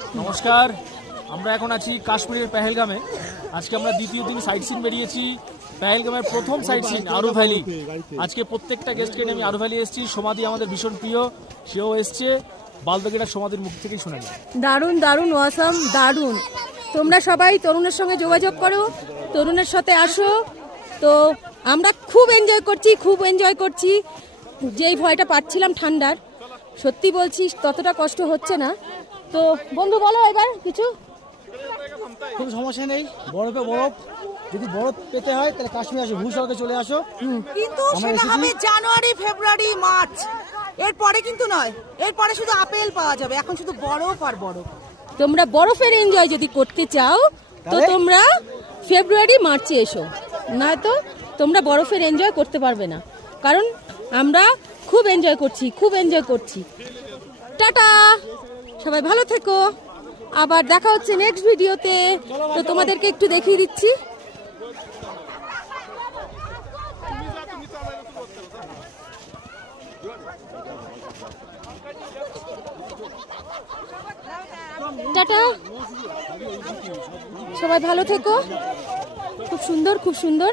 নমস্কার, আমরা এখন আছি কাশ্মীরের পেহেলগামে। আজকে আমরা দ্বিতীয় দিন সাইট সিন বেরিয়েছি। পেহেলগামের প্রথম সাইট সিন আরু ভ্যালি। আজকে প্রত্যেকটা গেস্টকে নিয়ে আমি আরু ভ্যালি এসেছি। সমাধি আমাদের ভীষণ প্রিয়, সেও এসছে। বালবেগেটার সমাধির মুখ থেকেই শোনা যায়। দারুণ দারুণ ওয়াসাম দারুণ। তোমরা সবাই তরুণের সঙ্গে যোগাযোগ করো, তরুণের সাথে আসো। তো আমরা খুব এনজয় করছি। যেই ভয়টা পাচ্ছিলাম ঠান্ডার, সত্যি বলছি ততটা কষ্ট হচ্ছে না। তো বন্ধু বলো এবার কিছু। কোনো সমস্যা নেই, বরফে বরফ। যদি বরফ পেতে হয় তাহলে কাশ্মীর আসো, ভূস্বর্গে চলে আসো। কিন্তু আমরা সেটা এসেছি। হবে জানুয়ারি, ফেব্রুয়ারি, মার্চ। এরপরে কিন্তু নয়, এরপরে শুধু আপেল পাওয়া যাবে। এখন শুধু বরফ আর বরফ। তোমরা বরফের এনজয় যদি করতে চাও তো তাহলে? তোমরা ফেব্রুয়ারি মার্চে এসো, নয়তো তোমরা বরফের এনজয় করতে পারবে না। কারণ আমরা খুব এনজয় করছি। টাটা, সবাই ভালো থেকো। আবার দেখা হচ্ছে নেক্সট ভিডিওতে। তো তোমাদেরকে একটু দেখিয়ে দিচ্ছি। টাটা, সবাই ভালো থেকো। খুব সুন্দর।